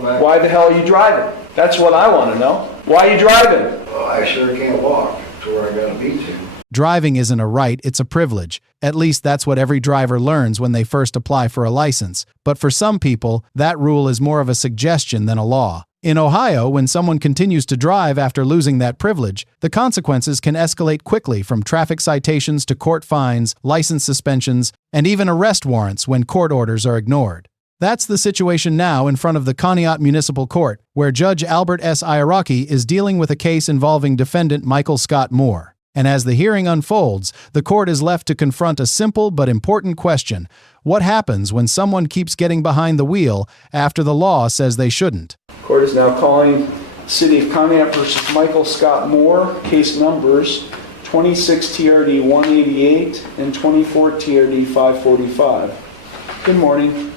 Why the hell are you driving? That's what I want to know. Why are you driving? Well, I sure can't walk to where I gotta be to. Driving isn't a right, it's a privilege. At least that's what every driver learns when they first apply for a license. But for some people, that rule is more of a suggestion than a law. In Ohio, when someone continues to drive after losing that privilege, the consequences can escalate quickly from traffic citations to court fines, license suspensions, and even arrest warrants when court orders are ignored. That's the situation now in front of the Conneaut Municipal Court, where Judge Albert S. Iaraki is dealing with a case involving defendant Michael Scott Moore. And as the hearing unfolds, the court is left to confront a simple but important question. What happens when someone keeps getting behind the wheel after the law says they shouldn't? Court is now calling City of Conneaut versus Michael Scott Moore, case numbers 26 TRD 188 and 24 TRD 545. Good morning.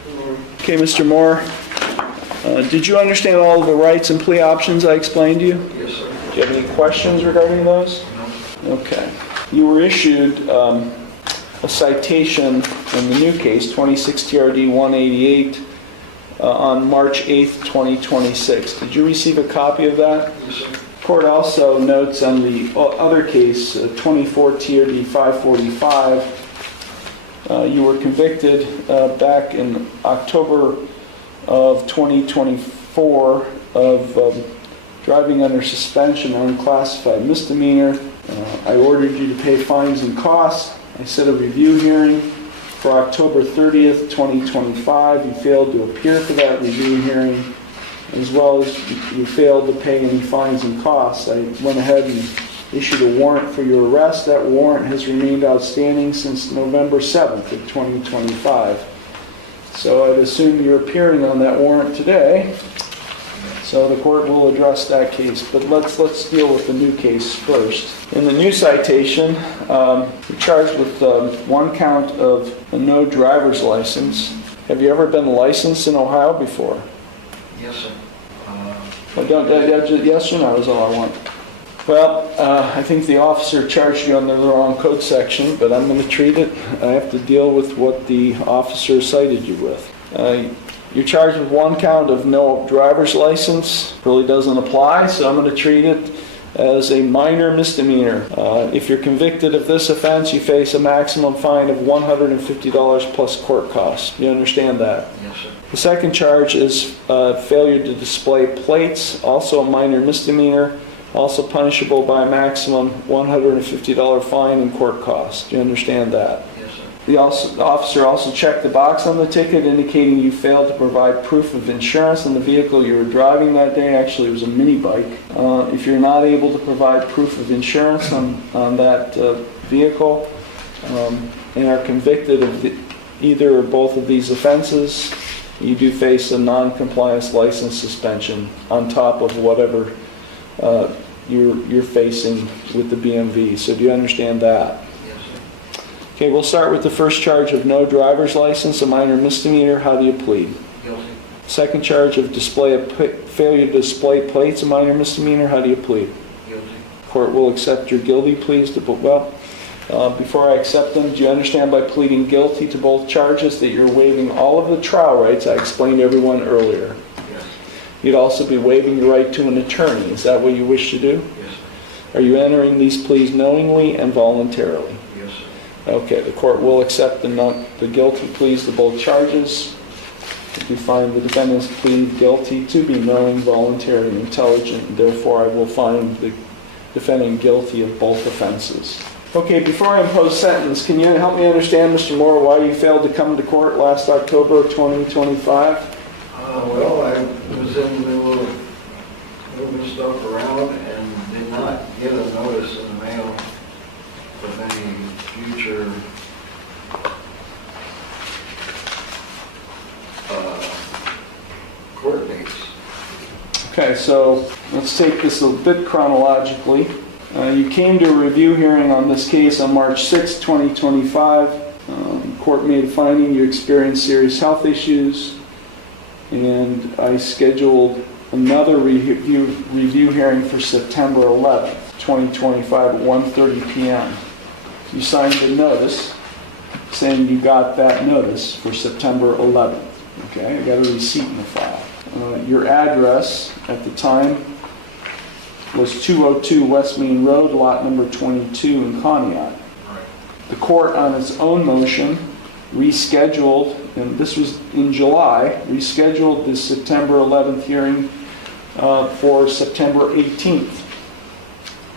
Okay, Mr. Moore, did you understand all of the rights and plea options I explained to you? Yes, sir. Do you have any questions regarding those? No. Okay. You were issued a citation in the new case, 26 TRD 188, on March 8th, 2026. Did you receive a copy of that? Yes, sir. Court also notes on the other case, 24 TRD 545, you were convicted back in October of 2024 of driving under suspension on unclassified misdemeanor. I ordered you to pay fines and costs. I set a review hearing for October 30th, 2025. You failed to appear for that review hearing, as well as you failed to pay any fines and costs. I went ahead and issued a warrant for your arrest. That warrant has remained outstanding since November 7th of 2025. So I'd assume you're appearing on that warrant today. So the court will address that case, but let's deal with the new case first. In the new citation, you're charged with one count of a no driver's license. Have you ever been licensed in Ohio before? Yes, sir. Yes or no is all I want. Well, I think the officer charged you under the wrong code section, but I'm going to treat it. I have to deal with what the officer cited you with. You're charged with one count of no driver's license. Really doesn't apply, so I'm going to treat it as a minor misdemeanor. If you're convicted of this offense, you face a maximum fine of $150 plus court costs. You understand that? Yes, sir. The second charge is failure to display plates, also a minor misdemeanor, also punishable by a maximum $150 fine and court costs. Do you understand that? Yes, sir. The officer also checked the box on the ticket indicating you failed to provide proof of insurance on the vehicle you were driving that day. Actually, it was a mini bike. If you're not able to provide proof of insurance on that vehicle and are convicted of either or both of these offenses, you do face a non-compliance license suspension on top of whatever you're facing with the BMV. So do you understand that? Yes, sir. Okay, we'll start with the first charge of no driver's license, a minor misdemeanor. How do you plead? Guilty. Second charge of failure to display plates, a minor misdemeanor. How do you plead? Guilty. Court will accept your guilty pleas to before I accept them, do you understand by pleading guilty to both charges that you're waiving all of the trial rights I explained to everyone earlier? Yes. You'd also be waiving your right to an attorney. Is that what you wish to do? Yes, sir. Are you entering these pleas knowingly and voluntarily? Yes, sir. Okay, the court will accept the guilty pleas to both charges. If you find the defendant's plea guilty to be knowing, voluntary, and intelligent, therefore I will find the defendant guilty of both offenses. Okay, before I impose sentence, can you help me understand, Mr. Moore, why you failed to come to court last October of 2025? Well, I was in the middle of moving stuff around and did not get a notice in the mail of any future court dates. Okay, so let's take this a bit chronologically. You came to a review hearing on this case on March 6, 2025. Court made a finding you experienced serious health issues, and I scheduled another review hearing for September 11th, 2025 at 1:30 p.m. You signed a notice saying you got that notice for September 11th. Okay, I got a receipt in the file. Your address at the time was 202 West Main Road, lot number 22 in Conneaut. Right. The court, on its own motion, rescheduled, and this was in July, rescheduled the September 11th hearing for September 18th.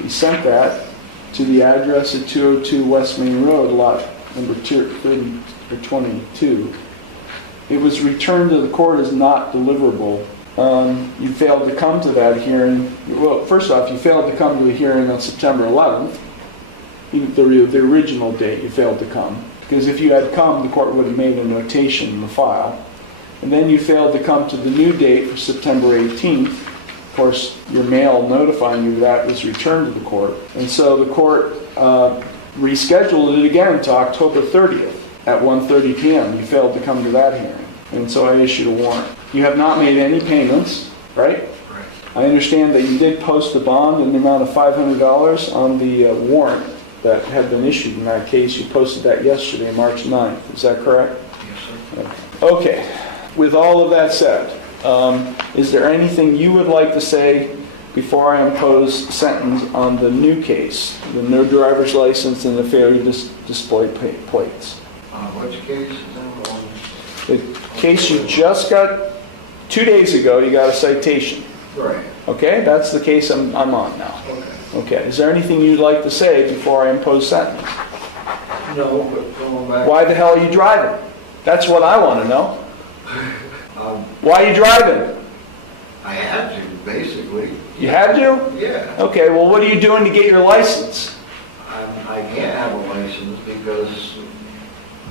He sent that to the address at 202 West Main Road, lot number 22. It was returned to the court as not deliverable. You failed to come to that hearing. Well, first off, you failed to come to the hearing on September 11th. The original date you failed to come. Because if you had come, the court would have made a notation in the file. And then you failed to come to the new date for September 18th. Of course, your mail notifying you that was returned to the court. And so the court rescheduled it again to October 30th at 1:30 p.m. You failed to come to that hearing. And so I issued a warrant. You have not made any payments, right? Right. I understand that you did post a bond in the amount of $500 on the warrant that had been issued in that case. You posted that yesterday, March 9th. Is that correct? Yes, sir. Okay. With all of that said, is there anything you would like to say before I impose sentence on the new case, the no driver's license and the failure to display plates? Which case is that on? The case you just got 2 days ago, you got a citation. Right. Okay, that's the case I'm on now. Okay. Okay, is there anything you'd like to say before I impose sentence? No, but going back. Why the hell are you driving? That's what I want to know. Why are you driving? I had to, basically. You had to? Yeah. Okay, well, what are you doing to get your license? I can't have a license because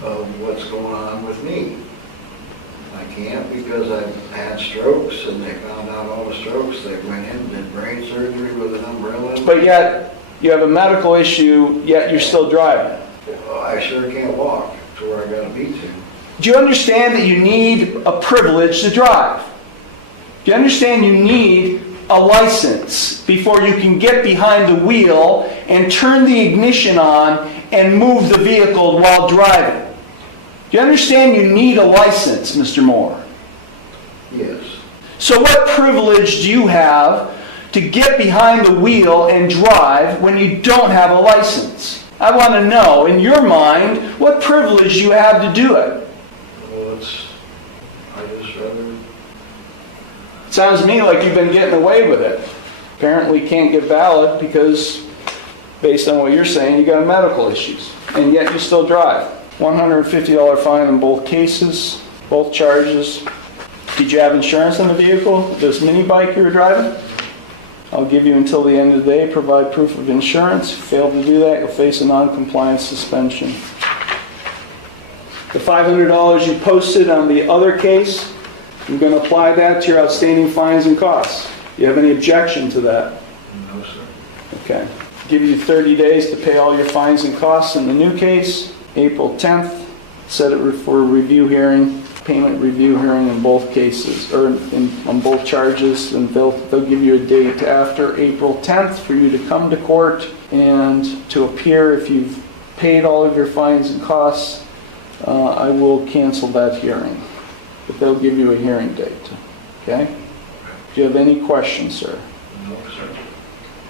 of what's going on with me. I can't because I've had strokes and they found out all the strokes. They went in and did brain surgery with an umbrella. But yet, you have a medical issue, yet you're still driving. Well, I sure can't walk to where I gotta be to. Do you understand that you need a privilege to drive? Do you understand you need a license before you can get behind the wheel and turn the ignition on and move the vehicle while driving? Do you understand you need a license, Mr. Moore? Yes. So what privilege do you have to get behind the wheel and drive when you don't have a license? I want to know, in your mind, what privilege you have to do it. Well, I just rather. Sounds to me like you've been getting away with it. Apparently can't get valid because, based on what you're saying, you got medical issues. And yet you still drive. $150 fine in both cases, both charges. Did you have insurance on the vehicle, this mini bike you were driving? I'll give you until the end of the day, provide proof of insurance. Fail to do that, you'll face a non-compliance suspension. The $500 you posted on the other case, I'm going to apply that to your outstanding fines and costs. Do you have any objection to that? No, sir. Okay. Give you 30 days to pay all your fines and costs in the new case. April 10th, set it for a review hearing, payment review hearing in both cases, or on both charges, and they'll give you a date after April 10th for you to come to court and to appear. If you've paid all of your fines and costs, I will cancel that hearing. But they'll give you a hearing date. Okay? Do you have any questions, sir? No, sir.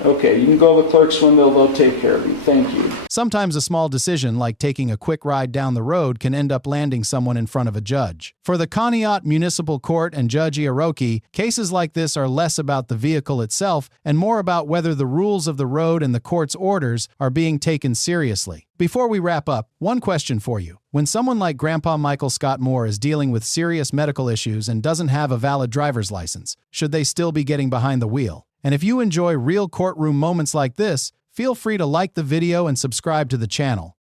Okay, you can go to the clerk's window, they'll take care of you. Thank you. Sometimes a small decision like taking a quick ride down the road can end up landing someone in front of a judge. For the Conneaut Municipal Court and Judge Iroki, cases like this are less about the vehicle itself and more about whether the rules of the road and the court's orders are being taken seriously. Before we wrap up, one question for you. When someone like Grandpa Michael Scott Moore is dealing with serious medical issues and doesn't have a valid driver's license, should they still be getting behind the wheel? And if you enjoy real courtroom moments like this, feel free to like the video and subscribe to the channel.